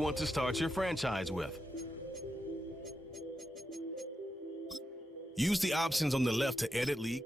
want to start your franchise with. Use the options on the left to edit league.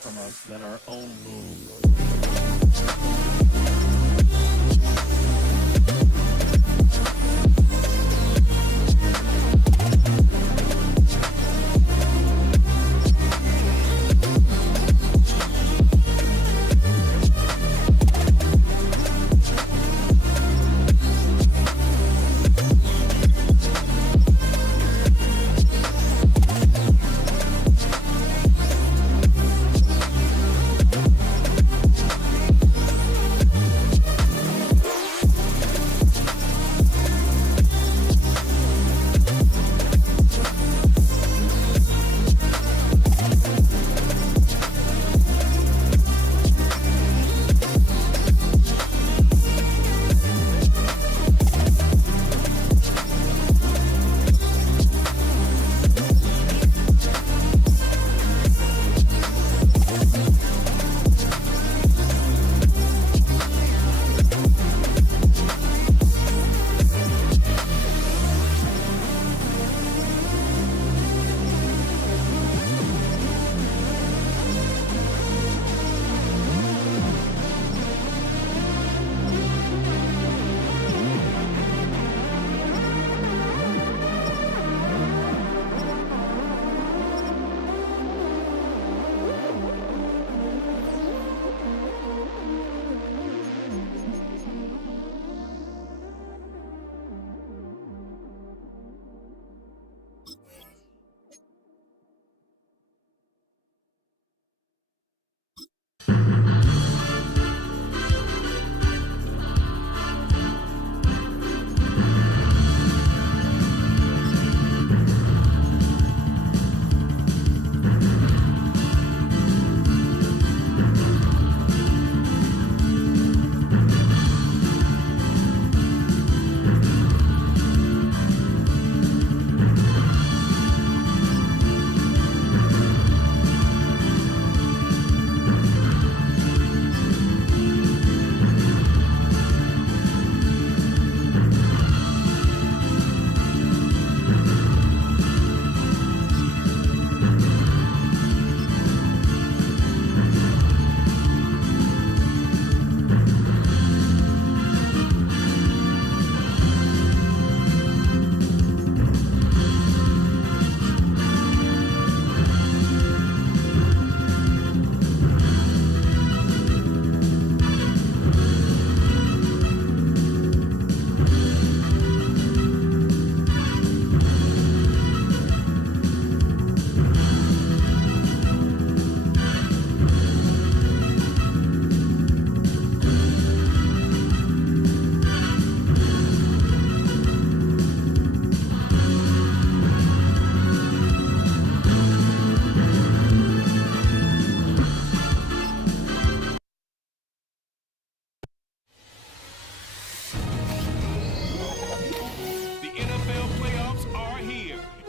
From us than our own moon.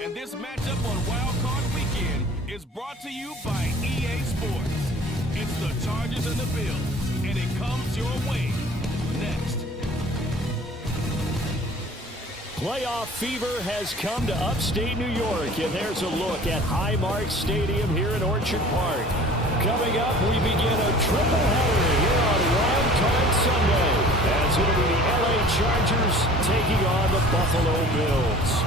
And this matchup on Wildcard Weekend is brought to you by EA Sports. It's the Chargers and the Bills, and it comes your way next. Playoff fever has come to upstate New York, and there's a look at Highmark Stadium here in Orchard Park. Coming up, we begin a triple header here on Wildcard Sunday, as it'll be the LA Chargers taking on the Buffalo Bills.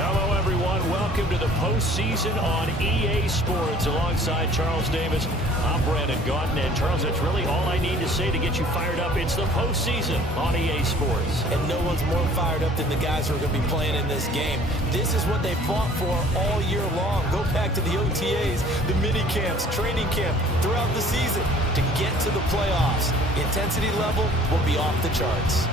Hello, everyone. Welcome to the postseason on EA Sports. Alongside Charles Davis, I'm Brandon Gaunton. And Charles, that's really all I need to say to get you fired up. It's the postseason on EA Sports. And no one's more fired up than the guys who are going to be playing in this game. This is what they fought for all year long. Go back to the OTAs, the mini camps, training camp, throughout the season to get to the playoffs. Intensity level will be off the charts.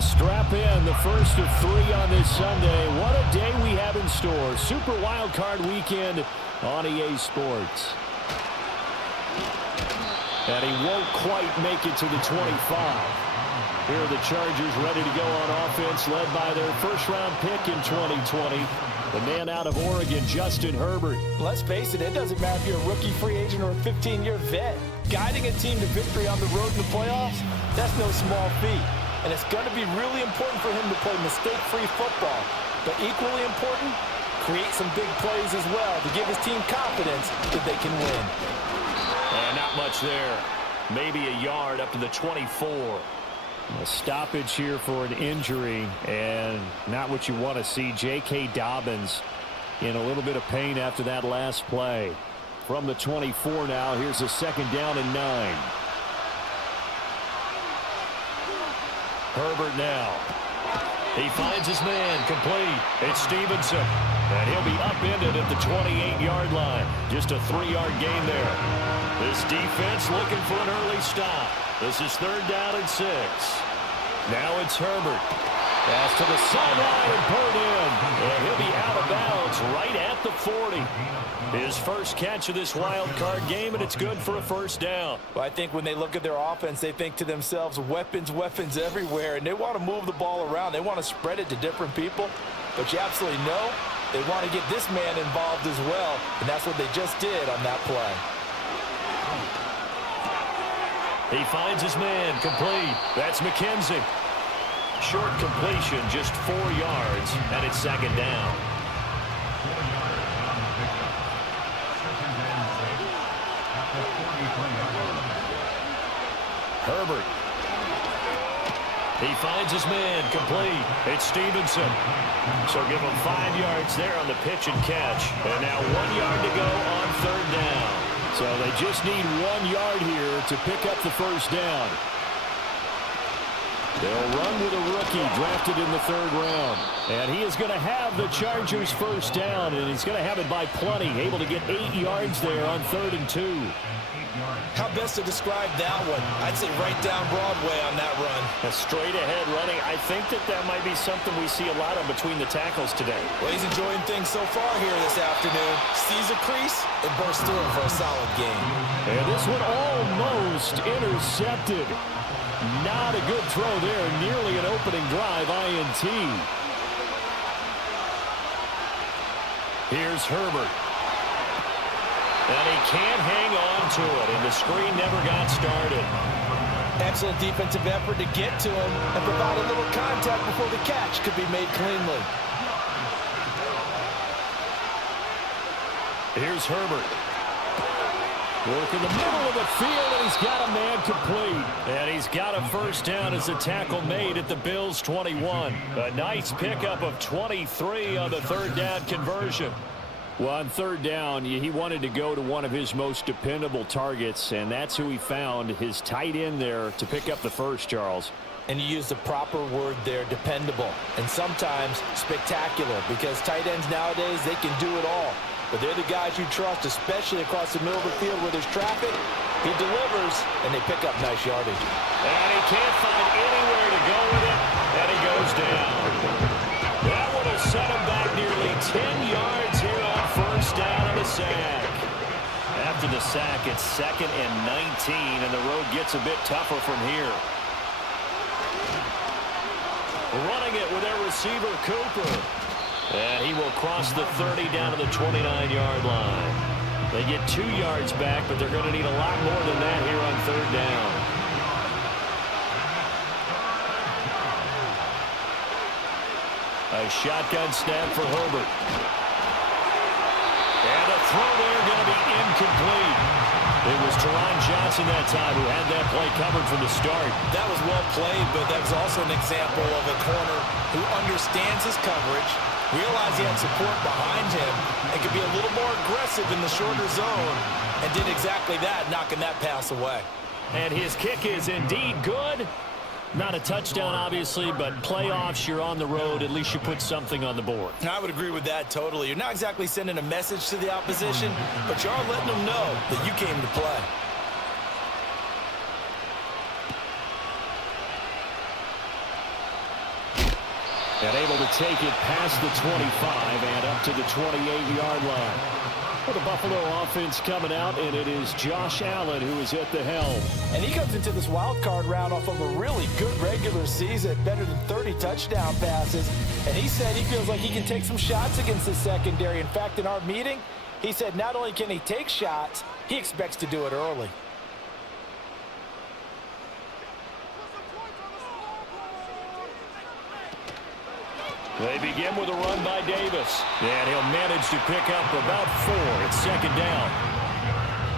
Strap in, the first of 3 on this Sunday. What a day we have in store. Super Wildcard Weekend on EA Sports. And he won't quite make it to the 25. Here are the Chargers ready to go on offense, led by their first-round pick in 2020. The man out of Oregon, Justin Herbert. Let's face it, it doesn't matter if you're a rookie free agent or a 15-year vet. Guiding a team to victory on the road in the playoffs, that's no small feat. And it's going to be really important for him to play mistake-free football. But equally important, create some big plays as well to give his team confidence that they can win. And not much there. Maybe a yard up to the 24. A stoppage here for an injury, and not what you want to see. J.K. Dobbins in a little bit of pain after that last play. From the 24 now, here's a second down and 9. Herbert now. He finds his man, complete. It's Stevenson. And he'll be upended at the 28-yard line. Just a 3-yard gain there. This defense looking for an early stop. This is 3rd down and 6. Now it's Herbert. Pass to the sideline and pulled in. And he'll be out of bounds right at the 40. His first catch of this wild card game, and it's good for a first down. Well, I think when they look at their offense, they think to themselves, weapons, weapons everywhere, and they want to move the ball around. They want to spread it to different people, but you absolutely know they want to get this man involved as well, and that's what they just did on that play. He finds his man, complete. That's McKenzie. Short completion, just 4 yards, and it's 2nd down. Herbert. He finds his man, complete. It's Stevenson. So give him 5 yards there on the pitch and catch. And now 1 yard to go on 3rd down. So they just need 1 yard here to pick up the first down. They'll run with a rookie drafted in the 3rd round. And he is going to have the Chargers first down, and he's going to have it by plenty. Able to get 8 yards there on 3rd and 2. How best to describe that one? I'd say right down Broadway on that run. A straight-ahead running. I think that might be something we see a lot of between the tackles today. Well, he's enjoying things so far here this afternoon. Sees a crease and bursts through it for a solid game. And this one almost intercepted. Not a good throw there. Nearly an opening drive INT. Here's Herbert. And he can't hang on to it, and the screen never got started. Excellent defensive effort to get to him and provide a little contact before the catch could be made cleanly. Here's Herbert. Work in the middle of the field, and he's got a man complete. And he's got a first down as a tackle made at the Bills' 21. A nice pickup of 23 on the 3rd down conversion. Well, on 3rd down, he wanted to go to one of his most dependable targets, and that's who he found, his tight end there, to pick up the first, Charles. And you use the proper word there, dependable, and sometimes spectacular, because tight ends nowadays, they can do it all. but they're the guys you trust, especially across the middle of the field where there's traffic. He delivers, and they pick up nice yardage. And he can't find anywhere to go with it, and he goes down. That one will set him back nearly 10 yards here on first down and a sack. After the sack, it's 2nd and 19, and the road gets a bit tougher from here. Running it with their receiver, Cooper. And he will cross the 30 down to the 29-yard line. They get 2 yards back, but they're going to need a lot more than that here on third down. A shotgun snap for Herbert. And a throw there going to be incomplete. It was Teron Johnson that time who had that play covered from the start. That was well played, but that was also an example of a corner who understands his coverage, realized he had support behind him, and could be a little more aggressive in the shorter zone, and did exactly that, knocking that pass away. And his kick is indeed good. Not a touchdown, obviously, but playoffs, you're on the road. At least you put something on the board. I would agree with that totally. You're not exactly sending a message to the opposition, but you are letting them know that you came to play. And able to take it past the 25 and up to the 28-yard line. For the Buffalo offense coming out, and it is Josh Allen who is at the helm. And he comes into this wild card round off of a really good regular season, better than 30 touchdown passes. And he said he feels like he can take some shots against the secondary. In fact, in our meeting, he said not only can he take shots, he expects to do it early. They begin with a run by Davis. And he'll manage to pick up about 4. It's 2nd down.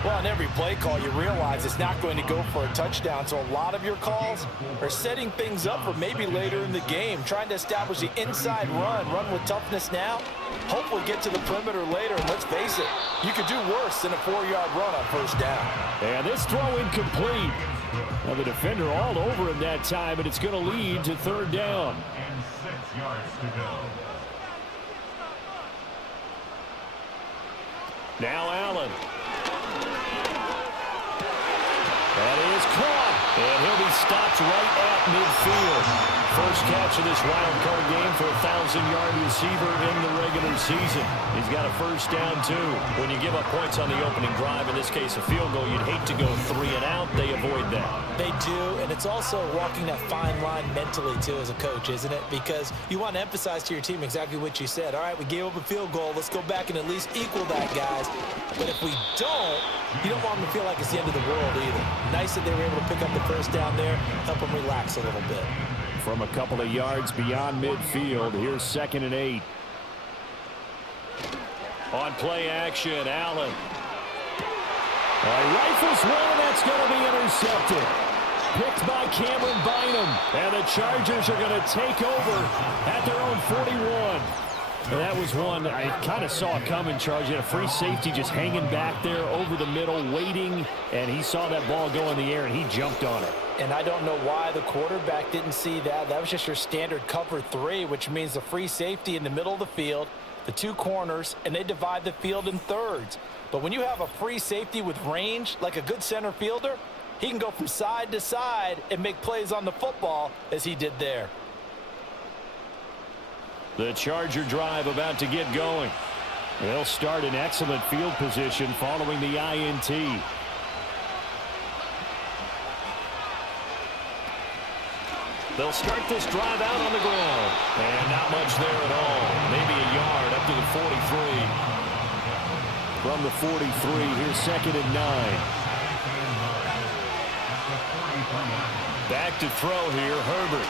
Well, on every play call, you realize it's not going to go for a touchdown. So a lot of your calls are setting things up for maybe later in the game, trying to establish the inside run with toughness now, hopefully get to the perimeter later. And let's face it, you could do worse than a 4-yard run on first down. And this throw incomplete. Well, the defender all over him that time, and it's going to lead to 3rd down. 6 yards to go. Now Allen. That is caught. And he'll be stopped right at midfield. First catch of this wild card game for a 1,000-yard receiver in the regular season. He's got a first down, too. When you give up points on the opening drive, in this case a field goal, you'd hate to go 3 and out. They avoid that. They do, and it's also walking that fine line mentally, too, as a coach, isn't it? Because you want to emphasize to your team exactly what you said. All right, we gave up a field goal. Let's go back and at least equal that, guys. But if we don't, you don't want them to feel like it's the end of the world either. Nice that they were able to pick up the first down there, help them relax a little bit. From a couple of yards beyond midfield, here's 2nd and 8. On play action, Allen. Rifles one, and that's going to be intercepted. Picked by Cameron Bynum. And the Chargers are going to take over at their own 41. And that was one I kind of saw coming, Charge. He had a free safety just hanging back there over the middle, waiting. And he saw that ball go in the air, and he jumped on it. And I don't know why the quarterback didn't see that. That was just your standard cover 3, which means the free safety in the middle of the field, the 2 corners, and they divide the field in thirds. But when you have a free safety with range, like a good center fielder, he can go from side to side and make plays on the football as he did there. The Charger drive about to get going. They'll start in excellent field position following the INT. They'll start this drive out on the ground. And not much there at all. Maybe a yard up to the 43. From the 43, here's 2nd and 9. Back to throw here, Herbert.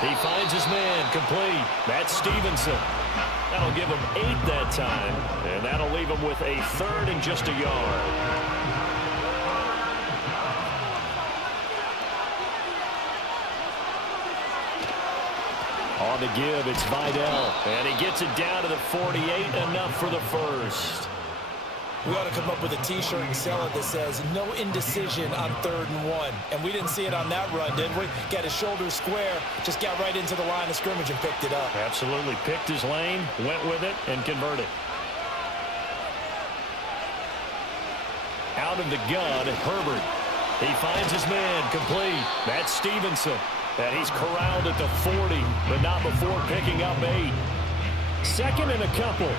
He finds his man, complete. That's Stevenson. That'll give him 8 that time. And that'll leave him with a 3rd and just a yard. On the give, it's Vidal. And he gets it down to the 48, enough for the first. We ought to come up with a T-shirt and sell it that says, no indecision on 3rd and 1. And we didn't see it on that run, did we? Got his shoulders square, just got right into the line of scrimmage and picked it up. Absolutely. Picked his lane, went with it, and converted. Out of the gun, Herbert. He finds his man, complete. That's Stevenson. And he's corralled at the 40, but not before picking up 8. Second and a couple.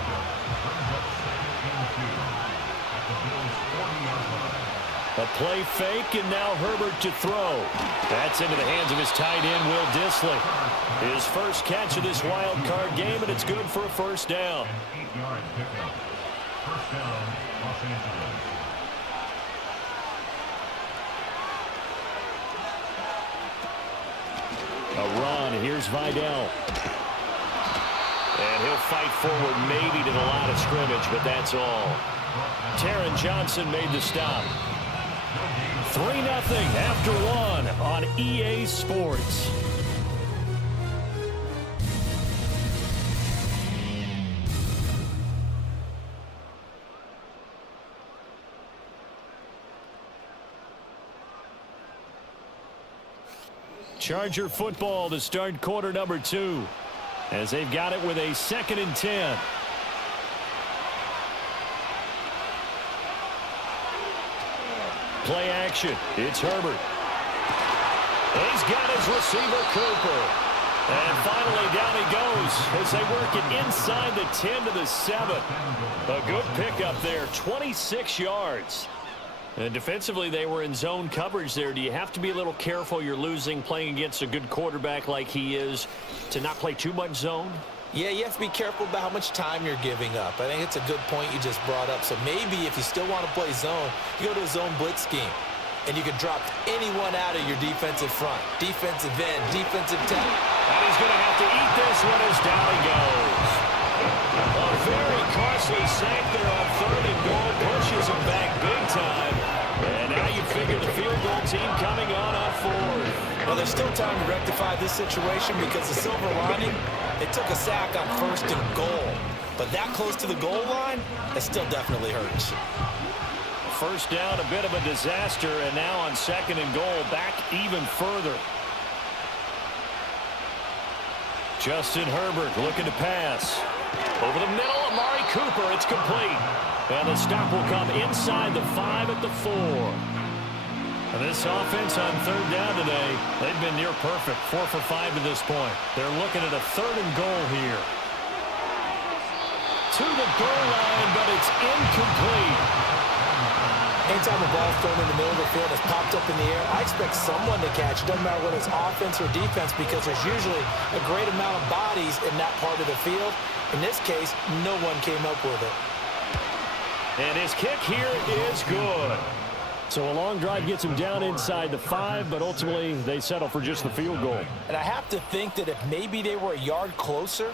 A play fake, and now Herbert to throw. That's into the hands of his tight end, Will Dissly. His first catch of this wild card game, and it's good for a first down. First down, Los Angeles. A run. Here's Vidal. And he'll fight forward maybe to the line of scrimmage, but that's all. Taron Johnson made the stop. 3-0 after 1 on EA Sports. Charger football to start quarter number 2 as they've got it with a 2nd and 10. Play action. It's Herbert. He's got his receiver, Cooper. And finally down he goes as they work it inside the 10 to the 7. A good pickup there, 26 yards. And defensively, they were in zone coverage there. Do you have to be a little careful? You're losing, playing against a good quarterback like he is, to not play too much zone? Yeah, you have to be careful about how much time you're giving up. I think it's a good point you just brought up. So maybe if you still want to play zone, you go to a zone blitz scheme. And you can drop anyone out of your defensive front. Defensive end, defensive tackle. And he's going to have to eat this one as down he goes. A very costly sack there on 3rd and goal. Pushes him back big time. And now you figure the field goal team coming on 4th. Well, there's still time to rectify this situation because the silver lining, they took a sack on 1st and goal. But that close to the goal line, that still definitely hurts. First down, a bit of a disaster, and now on 2nd and goal, back even further. Justin Herbert looking to pass. Over the middle, Amari Cooper, it's complete. And the stop will come inside the 5 at the 4. And this offense on 3rd down today, they've been near perfect, 4 for 5 to this point. They're looking at a 3rd and goal here. To the goal line, but it's incomplete. Anytime a ball's thrown in the middle of the field, it's popped up in the air, I expect someone to catch. It doesn't matter whether it's offense or defense because there's usually a great amount of bodies in that part of the field. In this case, no one came up with it. And his kick here is good. So a long drive gets him down inside the 5, but ultimately they settle for just the field goal. And I have to think that if maybe they were a yard closer,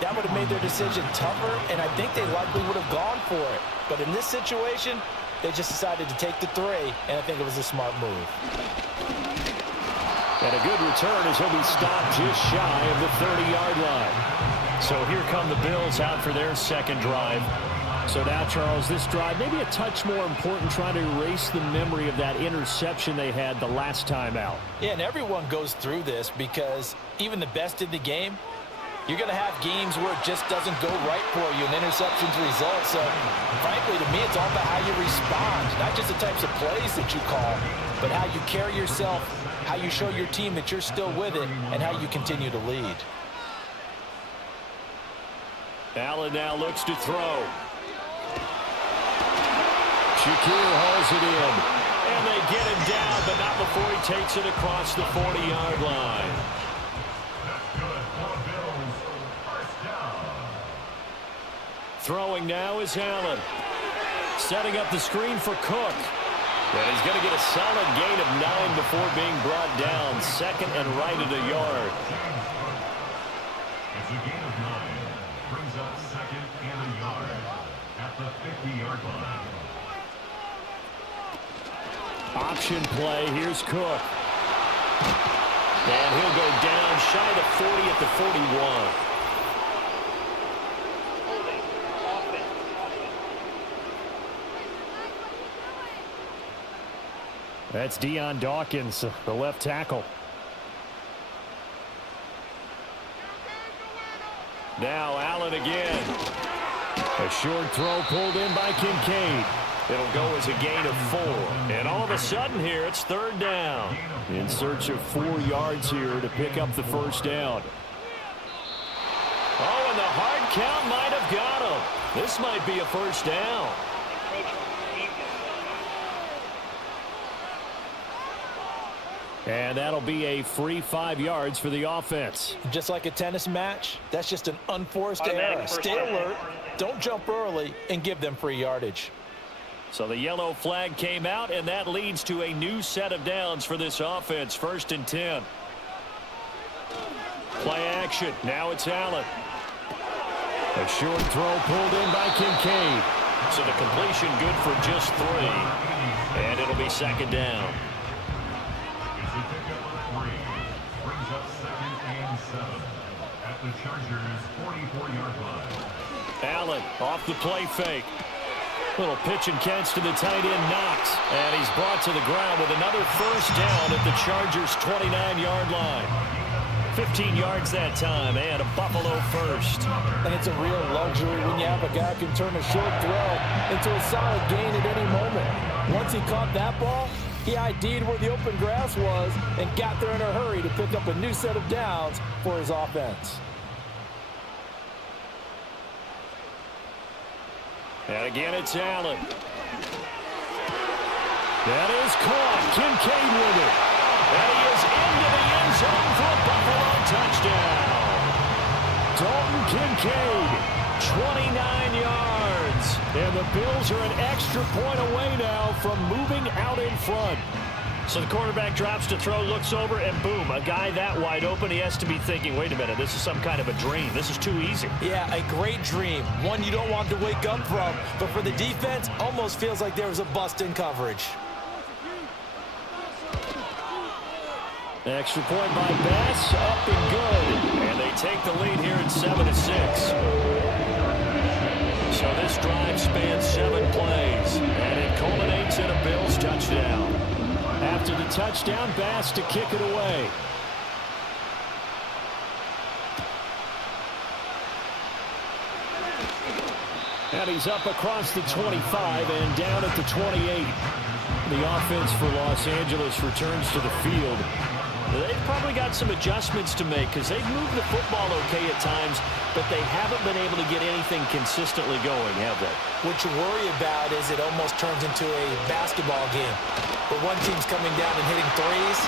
that would have made their decision tougher, and I think they likely would have gone for it. But in this situation, they just decided to take the 3, and I think it was a smart move. And a good return as he'll be stopped just shy of the 30-yard line. So here come the Bills out for their 2nd drive. So now, Charles, this drive maybe a touch more important, trying to erase the memory of that interception they had the last time out. Yeah, and everyone goes through this because even the best in the game, you're going to have games where it just doesn't go right for you and interceptions result. So, frankly, to me, it's all about how you respond, not just the types of plays that you call, but how you carry yourself, how you show your team that you're still with it, and how you continue to lead. Allen now looks to throw. Shakir hauls it in. And they get him down, but not before he takes it across the 40-yard line. Throwing now is Allen. Setting up the screen for Cook. And he's going to get a solid gain of 9 before being brought down. 2nd and right at a yard. It's a gain of 9. Brings up 2nd and a yard at the 50-yard line. Option play. Here's Cook. And he'll go down shy of 40 at the 41. That's Deion Dawkins, the left tackle. Now Allen again. A short throw pulled in by Kincaid. It'll go as a gain of 4. And all of a sudden here, it's 3rd down. In search of 4 yards here to pick up the first down. Oh, and the hard count might have got him. This might be a first down. And that'll be a free 5 yards for the offense. Just like a tennis match, that's just an unforced error. Stay alert, don't jump early, and give them free yardage. So the yellow flag came out, and that leads to a new set of downs for this offense. 1st and 10. Play action. Now it's Allen. A short throw pulled in by Kincaid. So the completion good for just 3. And it'll be 2nd down. It's a pickup of 3. Brings up 2nd and 7 at the Chargers' 44-yard line. Allen off the play fake. Little pitch and catch to the tight end, Knox. And he's brought to the ground with another first down at the Chargers' 29-yard line. 15 yards that time, and a Buffalo first. And it's a real luxury when you have a guy who can turn a short throw into a solid gain at any moment. Once he caught that ball, he ID'd where the open grass was and got there in a hurry to pick up a new set of downs for his offense. And again, it's Allen. That is caught. Kincaid with it. And he is into the end zone for a Buffalo touchdown. Dalton Kincaid, 29 yards. And the Bills are an extra point away now from moving out in front. So the quarterback drops to throw, looks over, and boom, a guy that wide open, he has to be thinking, wait a minute, this is some kind of a dream. This is too easy. Yeah, a great dream. One you don't want to wake up from. But for the defense, almost feels like there was a bust in coverage. Extra point by Bass, up and good. And they take the lead here at 7-6. So this drive spans 7 plays, and it culminates in a Bills touchdown. After the touchdown, Bass to kick it away. And he's up across the 25 and down at the 28. The offense for Los Angeles returns to the field. They've probably got some adjustments to make because they've moved the football okay at times, but they haven't been able to get anything consistently going, have they? What you worry about is it almost turns into a basketball game where one team's coming down and hitting threes,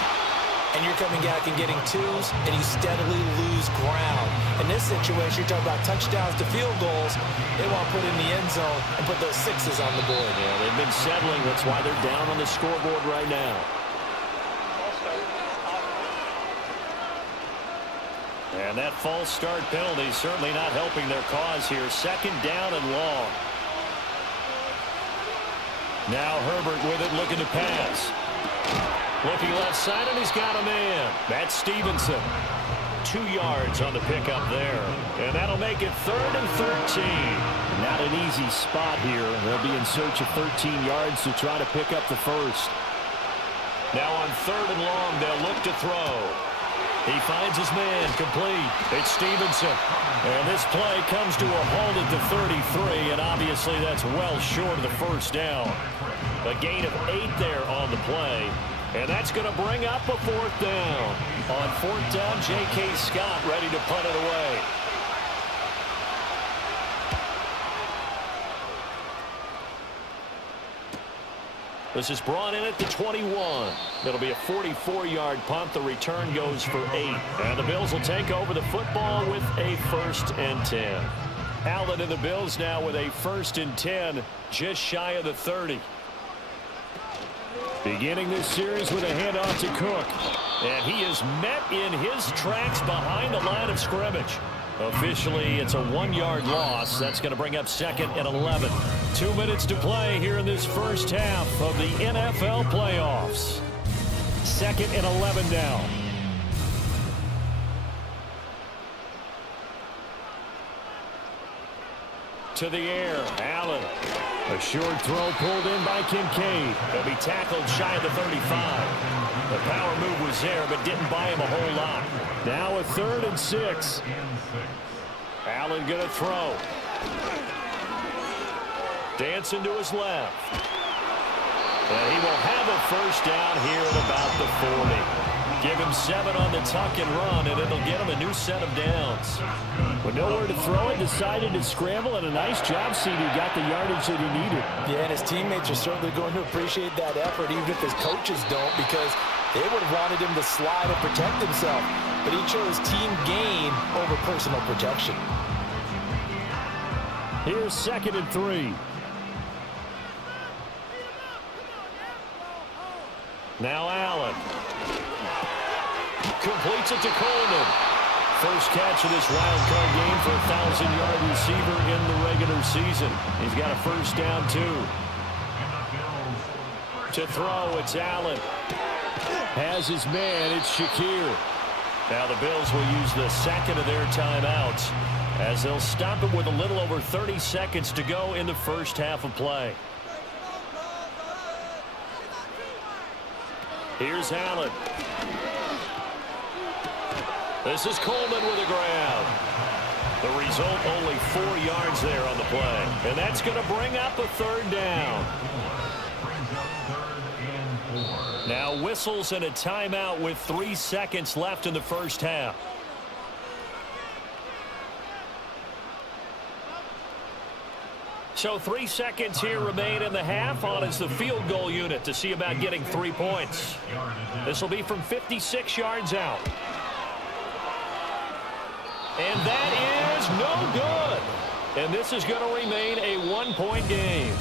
and you're coming back and getting twos, and you steadily lose ground. In this situation, you're talking about touchdowns to field goals. They want to put in the end zone and put those 6s on the board. Yeah, they've been settling. That's why they're down on the scoreboard right now. And that false start penalty is certainly not helping their cause here. 2nd down and long. Now Herbert with it, looking to pass. Looking left side, and he's got a man. That's Stevenson. 2 yards on the pickup there. And that'll make it 3rd and 13. Not an easy spot here. They'll be in search of 13 yards to try to pick up the first. Now on 3rd and long, they'll look to throw. He finds his man, complete. It's Stevenson. And this play comes to a halt at the 33, and obviously that's well short of the first down. A gain of 8 there on the play. And that's going to bring up a 4th down. On 4th down, J.K. Scott ready to punt it away. This is brought in at the 21. It'll be a 44-yard punt. The return goes for 8. And the Bills will take over the football with a 1st and 10. Allen and the Bills now with a 1st and 10, just shy of the 30. Beginning this series with a handoff to Cook. And he is met in his tracks behind the line of scrimmage. Officially, it's a 1-yard loss. That's going to bring up 2nd and 11. 2 minutes to play here in this first half of the NFL playoffs. 2nd and 11 now. To the air, Allen. A short throw pulled in by Kincaid. He'll be tackled shy of the 35. The power move was there, but didn't buy him a whole lot. Now a 3rd and 6. Allen going to throw. dancing to his left. And he will have a first down here at about the 40. Give him 7 on the tuck and run, and it'll get him a new set of downs. With nowhere to throw it, decided to scramble, and a nice job, CD. Got the yardage that he needed. Yeah, and his teammates are certainly going to appreciate that effort, even if his coaches don't, because they would have wanted him to slide and protect himself. But he chose team gain over personal protection. Here's 2nd and 3. Now Allen. Completes it to Coleman. First catch of this wild card game for a 1,000-yard receiver in the regular season. He's got a first down, too. To throw, it's Allen. Has his man, it's Shakir. Now the Bills will use the second of their timeouts as they'll stop it with a little over 30 seconds to go in the first half of play. Here's Allen. This is Coleman with a grab. The result, only 4 yards there on the play. And that's going to bring up a 3rd down. Now whistles and a timeout with 3 seconds left in the first half. So 3 seconds here remain in the half. On is the field goal unit to see about getting 3 points. This will be from 56 yards out. And that is no good. And this is going to remain a 1-point game.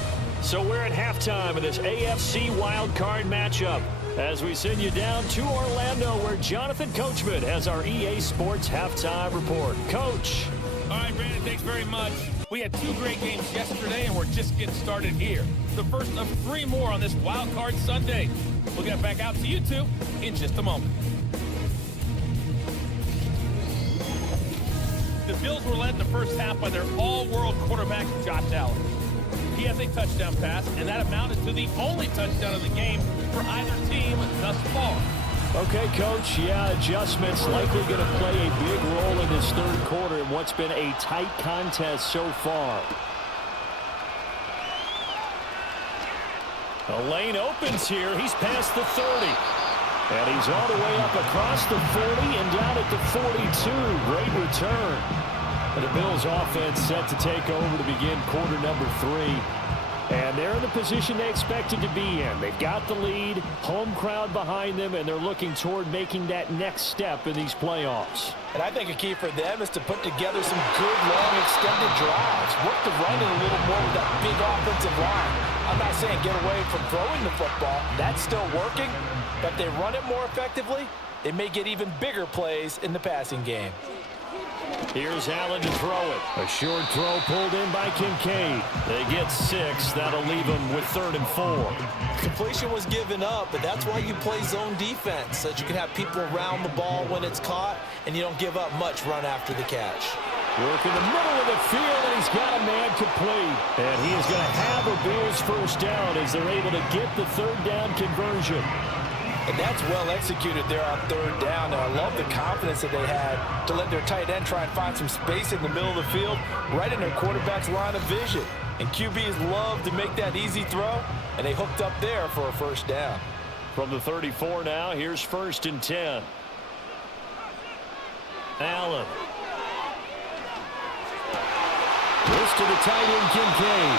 So we're at halftime of this AFC wildcard matchup as we send you down to Orlando where Jonathan Coachman has our EA Sports halftime report. Coach. All right, Brandon, thanks very much. We had 2 great games yesterday, and we're just getting started here. The first of 3 more on this Wild Card Sunday. We'll get back out to you two in just a moment. The Bills were led in the first half by their all-world quarterback, Josh Allen. He has a touchdown pass, and that amounted to the only touchdown of the game for either team thus far. Okay, Coach, yeah, adjustments likely going to play a big role in this 3rd quarter in what's been a tight contest so far. The lane opens here. He's past the 30. And he's all the way up across the 40 and down at the 42. Great return. And the Bills offense set to take over to begin quarter number 3. And they're in the position they expected to be in. They've got the lead, home crowd behind them, and they're looking toward making that next step in these playoffs. And I think a key for them is to put together some good, long, extended drives. Work the running a little more with that big offensive line. I'm not saying get away from throwing the football. That's still working. But if they run it more effectively, they may get even bigger plays in the passing game. Here's Allen to throw it. A short throw pulled in by Kincaid. They get 6. That'll leave them with 3rd and 4. Completion was given up, but that's why you play zone defense, so that you can have people around the ball when it's caught, and you don't give up much run after the catch. Work in the middle of the field, and he's got a man complete. And he is going to have a Bills first down as they're able to get the 3rd down conversion. And that's well executed there on 3rd down. And I love the confidence that they had to let their tight end try and find some space in the middle of the field, right in their quarterback's line of vision. And QBs love to make that easy throw, and they hooked up there for a first down. From the 34 now, here's 1st and 10. Allen. This to the tight end, Kincaid.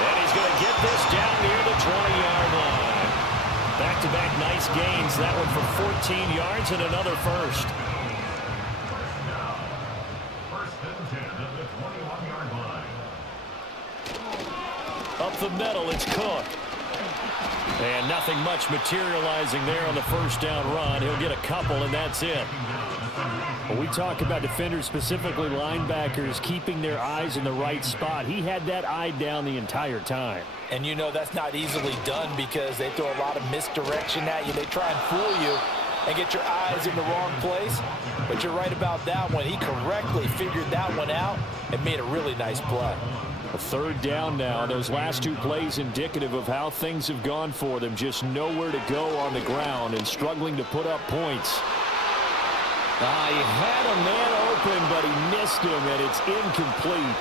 And he's going to get this down near the 20-yard line. Back-to-back nice gains. That one for 14 yards and another first. First and 10 at the 21-yard line. Up the middle, it's Cook. And nothing much materializing there on the first down run. He'll get a couple, and that's it. When we talk about defenders, specifically linebackers, keeping their eyes in the right spot, he had that eye down the entire time. And you know that's not easily done because they throw a lot of misdirection at you. They try and fool you and get your eyes in the wrong place. But you're right about that one. He correctly figured that one out and made a really nice play. A 3rd down now. Those last 2 plays indicative of how things have gone for them. Just nowhere to go on the ground and struggling to put up points. He had a man open, but he missed him, and it's incomplete.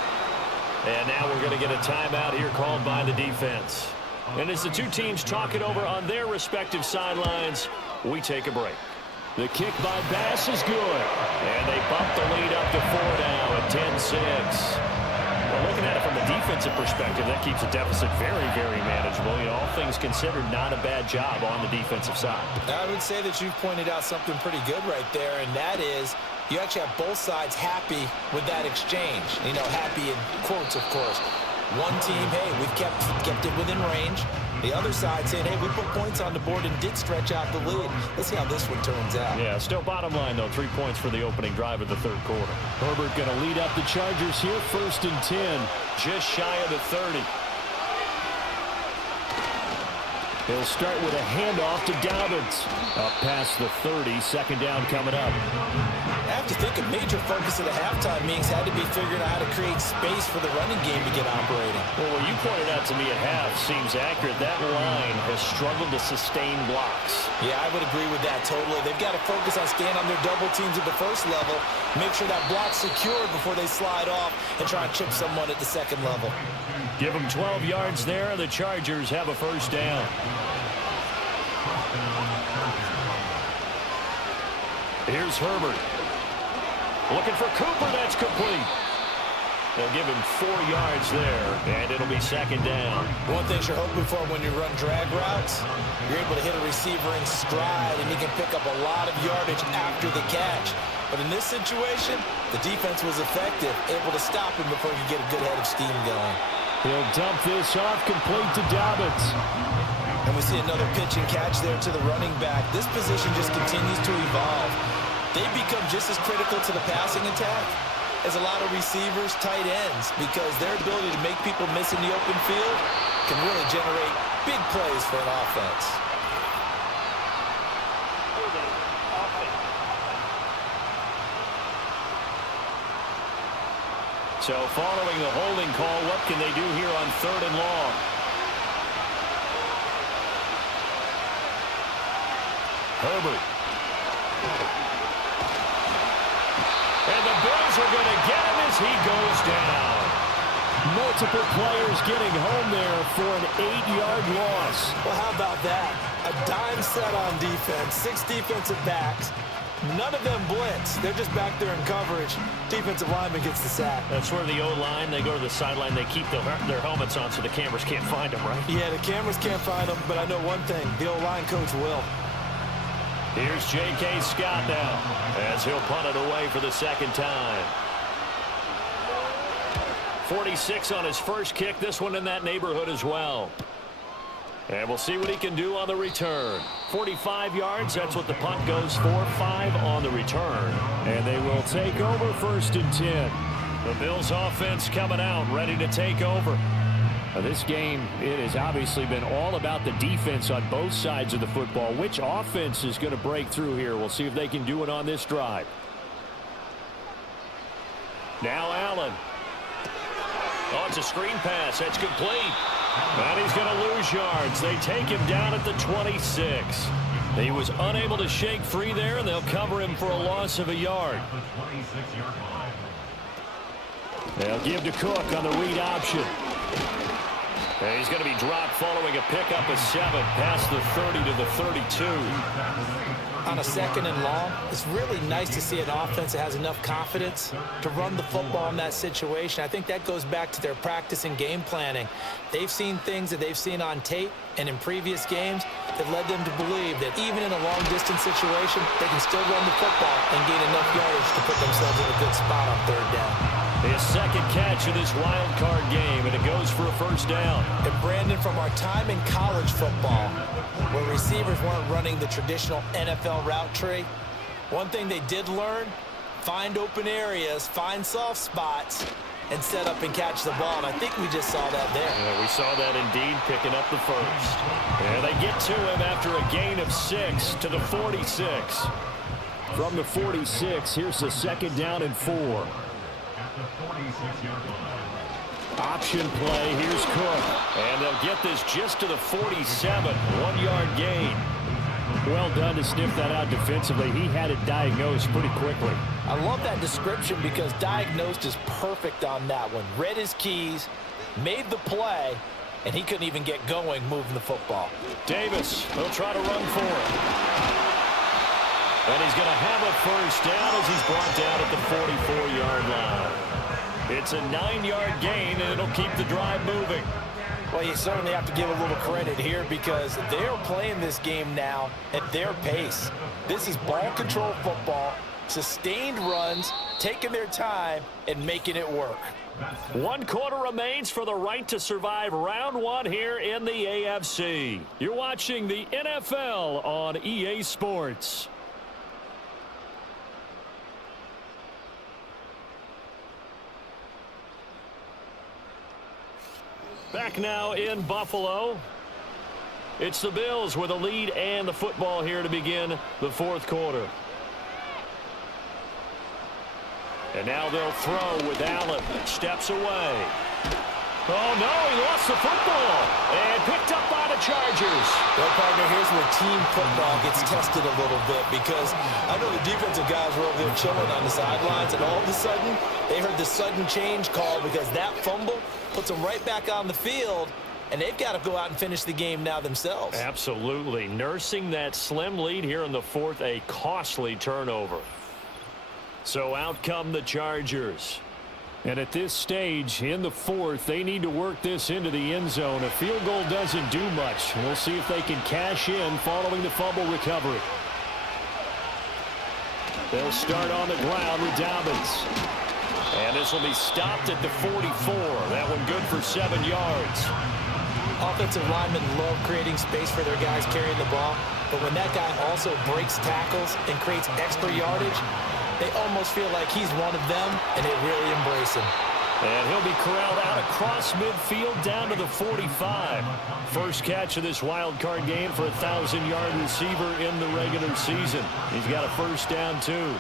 And now we're going to get a timeout here called by the defense. And as the two teams talk it over on their respective sidelines, we take a break. The kick by Bass is good. And they bump the lead up to 4 now at 10-6. Well, looking at it from a defensive perspective, that keeps the deficit very, very manageable. You know, all things considered, not a bad job on the defensive side. I would say that you've pointed out something pretty good right there, and that is you actually have both sides happy with that exchange. You know, happy in quotes, of course. One team, hey, we've kept it within range. The other side saying, hey, we put points on the board and did stretch out the lead. Let's see how this one turns out. Yeah, still bottom line, though, 3 points for the opening drive of the third quarter. Herbert going to lead up the Chargers here, 1st and 10. Just shy of the 30. He'll start with a handoff to Dobbins. Up past the 30, 2nd down coming up. I have to think a major focus of the halftime meetings had to be figuring out how to create space for the running game to get operating. Well, what you pointed out to me at half seems accurate. That line has struggled to sustain blocks. Yeah, I would agree with that totally. They've got to focus on staying on their double teams at the first level, make sure that block's secured before they slide off and try and chip someone at the second level. Give them 12 yards there, and the Chargers have a 1st down. Here's Herbert. Looking for Cooper. That's complete. They'll give him 4 yards there, and it'll be 2nd down. One thing you're hoping for when you run drag routes, you're able to hit a receiver in stride, and he can pick up a lot of yardage after the catch. But in this situation, the defense was effective, able to stop him before he could get a good head of steam going. He'll dump this off complete to Dobbins. And we see another pitch and catch there to the running back. This position just continues to evolve. They become just as critical to the passing attack as a lot of receivers, tight ends, because their ability to make people miss in the open field can really generate big plays for an offense. So following the holding call, what can they do here on 3rd and long? Herbert. And the Bills are going to get him as he goes down. Multiple players getting home there for an 8-yard loss. Well, how about that? A dime set on defense, 6 defensive backs. None of them blitz. They're just back there in coverage. Defensive lineman gets the sack. That's where the O-line, they go to the sideline, they keep their helmets on so the cameras can't find them, right? Yeah, the cameras can't find them, but I know one thing. The O-line coach will. Here's J.K. Scott now as he'll punt it away for the 2nd time. 46 on his first kick. This one in that neighborhood as well. And we'll see what he can do on the return. 45 yards, that's what the punt goes for. 5 on the return. And they will take over 1st and 10. The Bills offense coming out, ready to take over. Now this game, it has obviously been all about the defense on both sides of the football. Which offense is going to break through here? We'll see if they can do it on this drive. Now Allen. Oh, it's a screen pass. That's complete. And he's going to lose yards. They take him down at the 26. He was unable to shake free there, and they'll cover him for a loss of a yard. They'll give to Cook on the read option. And he's going to be dropped following a pickup of 7 past the 30 to the 32. On a 2nd and long, it's really nice to see an offense that has enough confidence to run the football in that situation. I think that goes back to their practice and game planning. They've seen things that they've seen on tape and in previous games that led them to believe that even in a long-distance situation, they can still run the football and gain enough yardage to put themselves in a good spot on 3rd down. His 2nd catch of this wild card game, and it goes for a 1st down. And Brandon, from our time in college football, where receivers weren't running the traditional NFL route tree, one thing they did learn, find open areas, find soft spots, and set up and catch the ball. And I think we just saw that there. Yeah, we saw that indeed, picking up the 1st. And they get to him after a gain of 6 to the 46. From the 46, here's the 2nd down and 4. Option play. Here's Cook. And they'll get this just to the 47. 1-yard gain. Well done to sniff that out defensively. He had it diagnosed pretty quickly. I love that description because diagnosed is perfect on that one. Read his keys, made the play, and he couldn't even get going moving the football. Davis, he'll try to run for it. And he's going to have a first down as he's brought down at the 44-yard line. It's a 9-yard gain, and it'll keep the drive moving. Well, you certainly have to give a little credit here because they're playing this game now at their pace. This is ball control football, sustained runs, taking their time, and making it work. 1 quarter remains for the right to survive round 1 here in the AFC. You're watching the NFL on EA Sports. Back now in Buffalo. It's the Bills with a lead and the football here to begin the 4th quarter. And now they'll throw with Allen. Steps away. Oh, no, he lost the football. And picked up by the Chargers. Well, partner, here's where team football gets tested a little bit because I know the defensive guys were over there chilling on the sidelines, and all of a sudden, they heard the sudden change call because that fumble puts them right back on the field, and they've got to go out and finish the game now themselves. Absolutely. Nursing that slim lead here in the 4th, a costly turnover. So out come the Chargers. And at this stage in the 4th, they need to work this into the end zone. A field goal doesn't do much. We'll see if they can cash in following the fumble recovery. They'll start on the ground with Dobbins. And this will be stopped at the 44. That one good for 7 yards. Offensive linemen love creating space for their guys carrying the ball, but when that guy also breaks tackles and creates extra yardage, they almost feel like he's one of them, and they really embrace him. And he'll be corralled out across midfield down to the 45. First catch of this wild card game for a 1,000-yard receiver in the regular season. He's got a first down, too.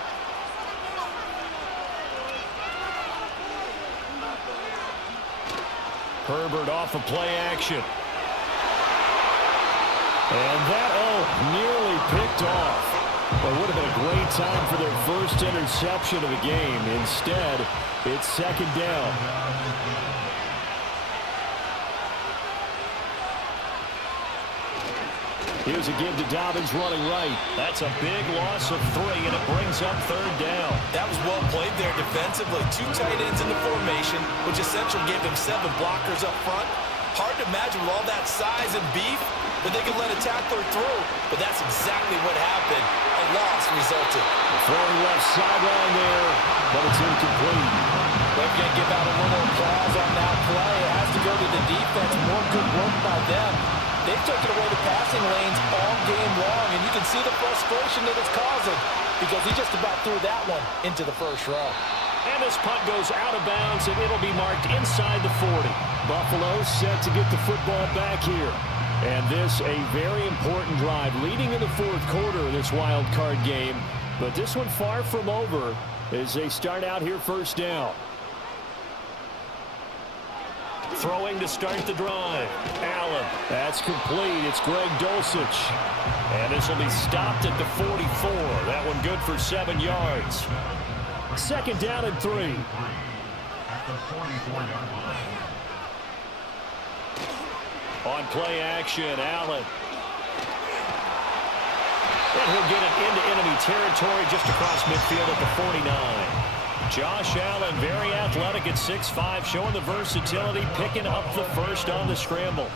Herbert off of play action. And that, nearly picked off. Well, it would have been a great time for their first interception of the game. Instead, it's 2nd down. Here's a give to Dobbins running right. That's a big loss of 3, and it brings up 3rd down. That was well played there defensively. 2 tight ends in the formation, which essentially gave them 7 blockers up front. Hard to imagine with all that size and beef that they could let a tackler through, but that's exactly what happened. A loss resulted. Throwing left sideline there, but it's incomplete. They're going to give out a little applause on that play. It has to go to the defense. More good work by them. They've taken away the passing lanes all game long, and you can see the frustration that it's causing because he just about threw that one into the first row. And this punt goes out of bounds, and it'll be marked inside the 40. Buffalo set to get the football back here. And this a very important drive leading in the 4th quarter of this wild card game. But this one far from over as they start out here first down. Throwing to start the drive. Allen. That's complete. It's Greg Dulcich. And this will be stopped at the 44. That one good for 7 yards. 2nd down and 3. At the 44-yard line. On play action, Allen. And he'll get it into enemy territory just across midfield at the 49. Josh Allen, very athletic at 6'5", showing the versatility, picking up the first on the scramble.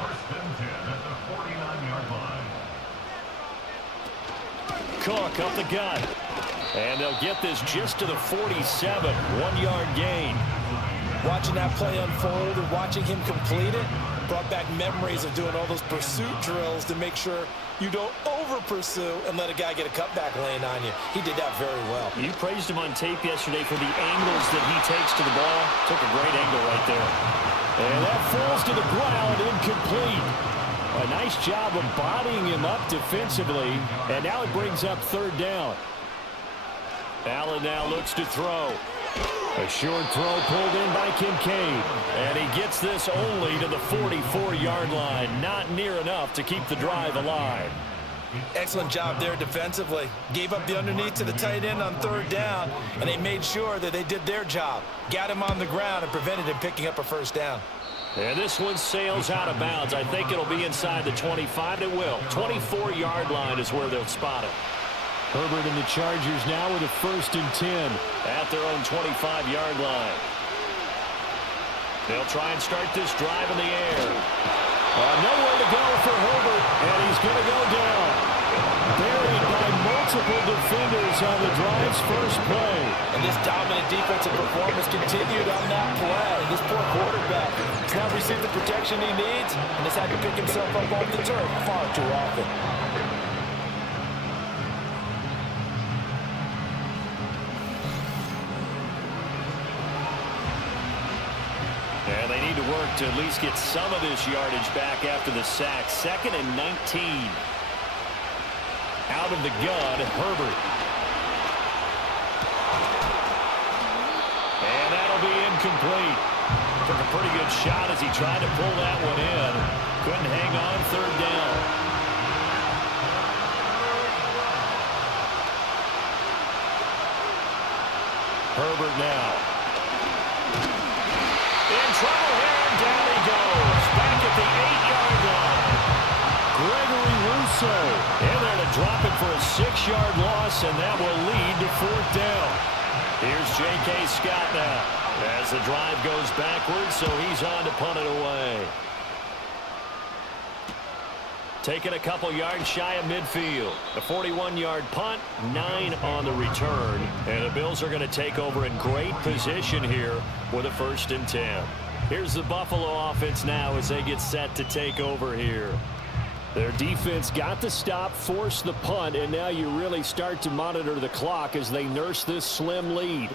First and 10 at the 49-yard line. Cook up the gut. And they'll get this just to the 47, 1-yard gain. Watching that play unfold and watching him complete it brought back memories of doing all those pursuit drills to make sure you don't over-pursue and let a guy get a cutback lane on you. He did that very well. You praised him on tape yesterday for the angles that he takes to the ball. Took a great angle right there. And that falls to the ground, incomplete. A nice job of bodying him up defensively, and now it brings up 3rd down. Allen now looks to throw. A short throw pulled in by Kincaid. And he gets this only to the 44-yard line. Not near enough to keep the drive alive. Excellent job there defensively. Gave up the underneath to the tight end on 3rd down, and they made sure that they did their job. Got him on the ground and prevented him picking up a 1st down. And this one sails out of bounds. I think it'll be inside the 25. It will. 24-yard line is where they'll spot it. Herbert and the Chargers now with a 1st and 10 at their own 25-yard line. They'll try and start this drive in the air. Nowhere to go for Herbert, and he's going to go down. Buried by multiple defenders on the drive's first play. And this dominant defensive performance continued on that play. This poor quarterback has not received the protection he needs and has had to pick himself up off the turf far too often. And they need to work to at least get some of this yardage back after the sack. 2nd and 19. Out of the gun, Herbert. And that'll be incomplete. Took a pretty good shot as he tried to pull that one in. Couldn't hang on 3rd down. Herbert now. In trouble here, and down he goes. Back at the 8-yard line. Gregory Rousseau in there to drop it for a 6-yard loss, and that will lead to 4th down. Here's J.K. Scott now as the drive goes backwards, so he's on to punt it away. Taking a couple yards shy of midfield. A 41-yard punt, 9 on the return. And the Bills are going to take over in great position here with a 1st and 10. Here's the Buffalo offense now as they get set to take over here. Their defense got the stop, forced the punt, and now you really start to monitor the clock as they nurse this slim lead.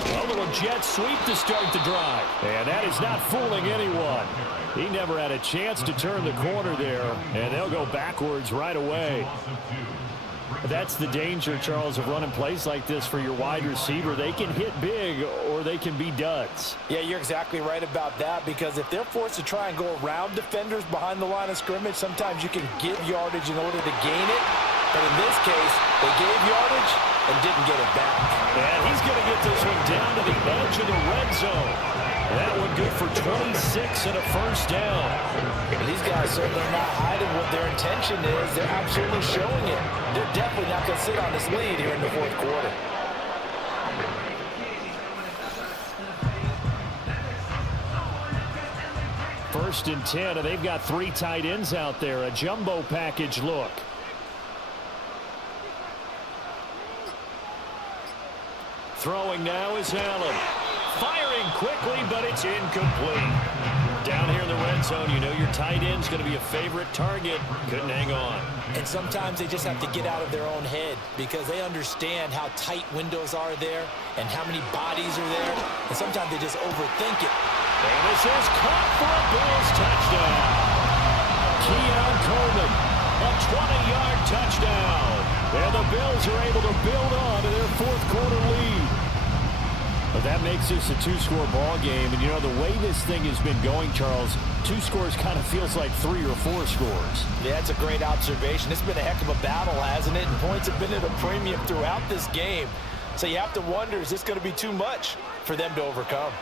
A little jet sweep to start the drive. And that is not fooling anyone. He never had a chance to turn the corner there, and they'll go backwards right away. That's the danger, Charles, of running plays like this for your wide receiver. They can hit big or they can be duds. Yeah, you're exactly right about that, because if they're forced to try and go around defenders behind the line of scrimmage, sometimes you can give yardage in order to gain it. But in this case, they gave yardage and didn't get it back. And he's going to get this one down to the edge of the red zone. That one good for 26 and a 1st down. And these guys certainly are not hiding what their intention is. They're absolutely showing it. They're definitely not going to sit on this lead here in the 4th quarter. First and 10, and they've got 3 tight ends out there. A jumbo package look. Throwing now is Allen. Firing quickly, but it's incomplete. Down here in the red zone, you know your tight end's going to be a favorite target. Couldn't hang on. And sometimes they just have to get out of their own head because they understand how tight windows are there and how many bodies are there. And sometimes they just overthink it. And this is caught for a Bills touchdown. Keon Coleman, a 20-yard touchdown. And the Bills are able to build on to their 4th quarter lead. But that makes this a 2-score ball game. And, you know, the way this thing has been going, Charles, 2 scores kind of feels like 3 or 4 scores. Yeah, that's a great observation. It's been a heck of a battle, hasn't it? And points have been at a premium throughout this game. So you have to wonder, is this going to be too much for them to overcome?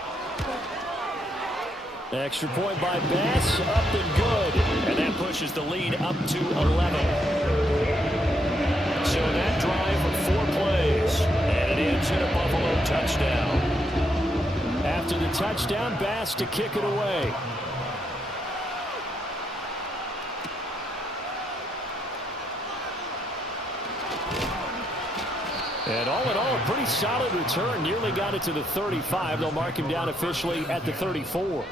Extra point by Bass, up and good. And that pushes the lead up to 11. So that drive, 4 plays. And it ends in a Buffalo touchdown. After the touchdown, Bass to kick it away. And all in all, a pretty solid return. Nearly got it to the 35. They'll mark him down officially at the 34.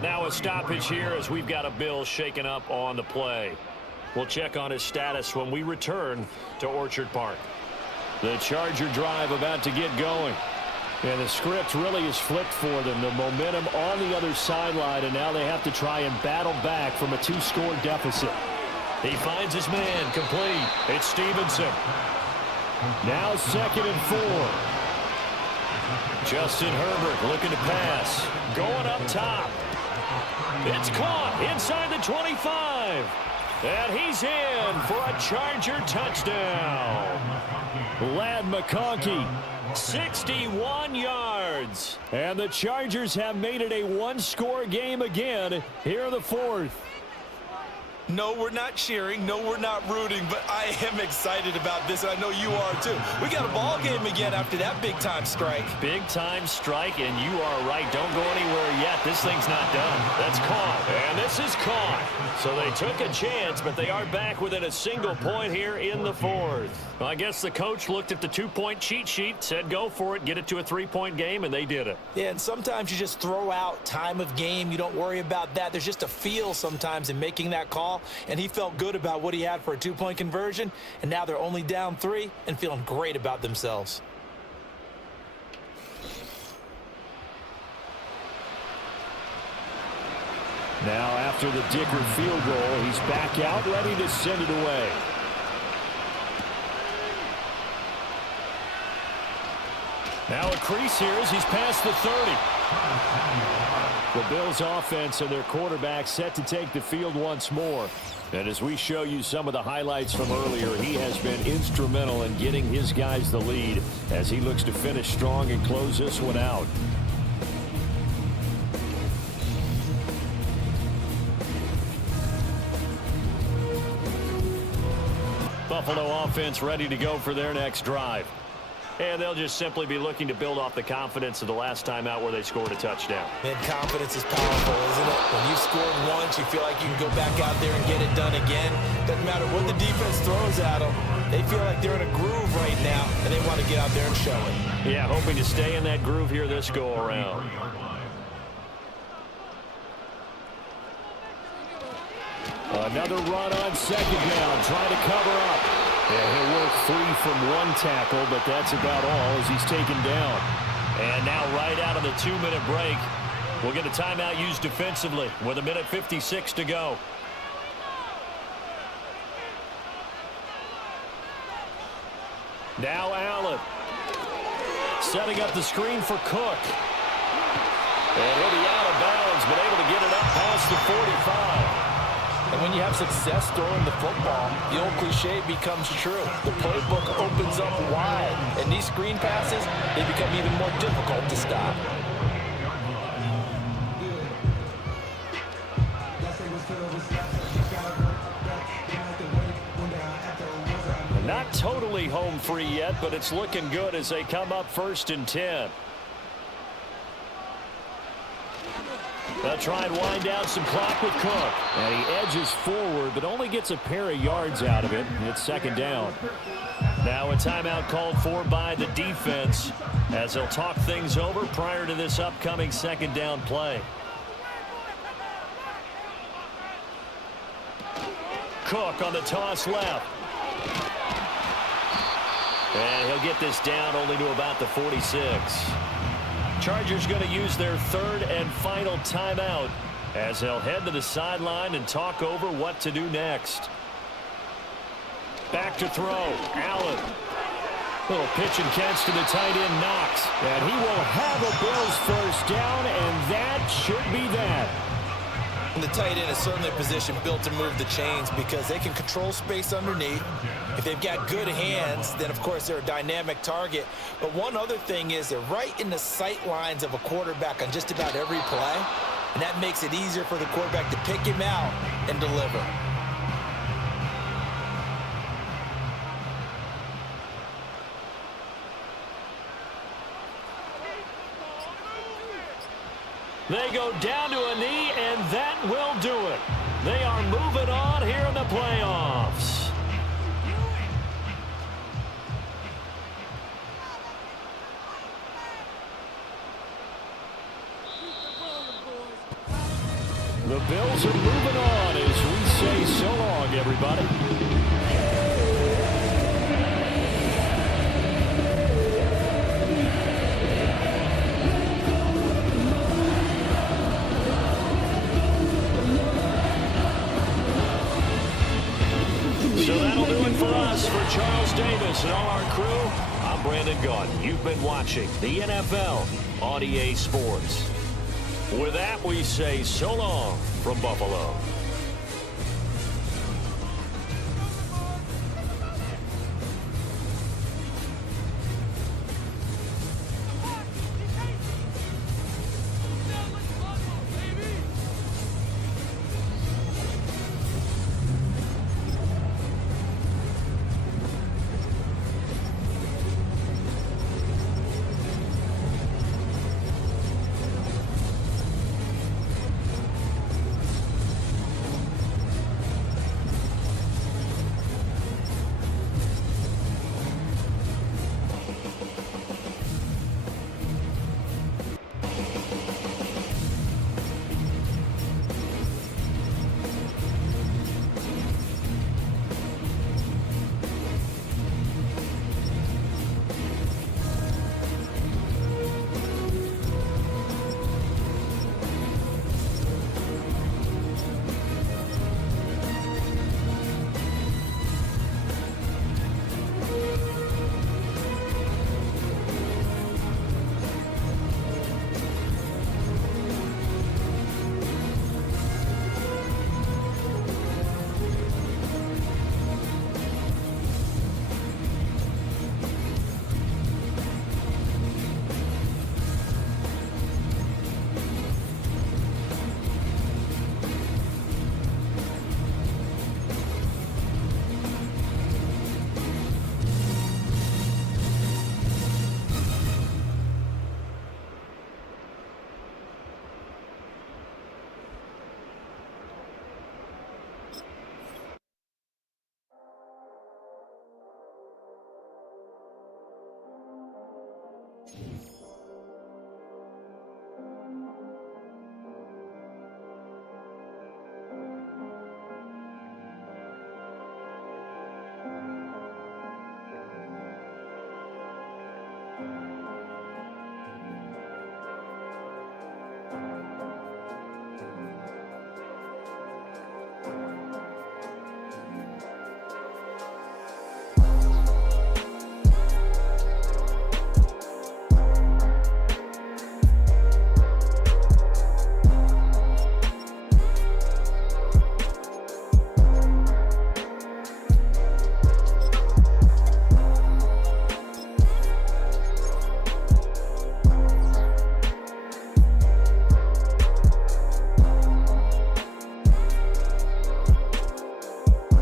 Now a stoppage here as we've got a Bill shaken up on the play. We'll check on his status when we return to Orchard Park. The Charger drive about to get going. And the script really is flipped for them. The momentum on the other sideline, and now they have to try and battle back from a 2-score deficit. He finds his man complete. It's Stevenson. Now 2nd and 4. Justin Herbert looking to pass. Going up top. It's caught inside the 25. And he's in for a Charger touchdown. Ladd McConkey, 61 yards. And the Chargers have made it a one-score game again here in the fourth. No, we're not cheering. No, we're not rooting, but I am excited about this, and I know you are too. We got a ball game again after that big-time strike. Big-time strike, and you are right. Don't go anywhere yet. This thing's not done. That's caught, and this is caught. So they took a chance, but they are back within a single point here in the fourth. Well, I guess the coach looked at the two-point cheat sheet, said go for it, get it to a three-point game, and they did it. Yeah, and sometimes you just throw out time of game. You don't worry about that. There's just a feel sometimes in making that call. And he felt good about what he had for a two-point conversion, and now they're only down 3 and feeling great about themselves. Now after the Dicker field goal, he's back out, ready to send it away. Now a crease here as he's past the 30. The Bills offense and their quarterback set to take the field once more. And as we show you some of the highlights from earlier, he has been instrumental in getting his guys the lead as he looks to finish strong and close this one out. Buffalo offense ready to go for their next drive. And they'll just simply be looking to build off the confidence of the last time out where they scored a touchdown. Man, confidence is powerful, isn't it? When you scored once, you feel like you can go back out there and get it done again. Doesn't matter what the defense throws at them. They feel like they're in a groove right now, and they want to get out there and show it. Yeah, hoping to stay in that groove here this go-around. Another run on second down, trying to cover up. And he'll work free from one tackle, but that's about all as he's taken down. And now right out of the 2-minute break, we'll get a timeout used defensively with 1:56 to go. Now Allen. Setting up the screen for Cook. And he'll be out of bounds, but able to get it up past the 45. And when you have success throwing the football, the old cliche becomes true. The playbook opens up wide, and these screen passes, they become even more difficult to stop. Not totally home free yet, but it's looking good as they come up 1st and 10. They'll try and wind down some clock with Cook. And he edges forward, but only gets a pair of yards out of it. It's second down. Now a timeout called for by the defense as they'll talk things over prior to this upcoming second down play. Cook on the toss left. And he'll get this down only to about the 46. Chargers going to use their 3rd and final timeout as they'll head to the sideline and talk over what to do next. Back to throw. Allen. Little pitch and catch to the tight end, Knox. And he will have a Bills first down, and that should be that. And the tight end is certainly a position built to move the chains because they can control space underneath. If they've got good hands, then, of course, they're a dynamic target. But one other thing is they're right in the sight lines of a quarterback on just about every play, and that makes it easier for the quarterback to pick him out and deliver. They go down to a knee, and that will do it. They are moving on here in the playoffs. The Bills are moving on as we say so long, everybody. So that'll do it for us. For Charles Davis and all our crew, I'm Brandon Gaudin. You've been watching the NFL on EA Sports. With that, we say so long from Buffalo.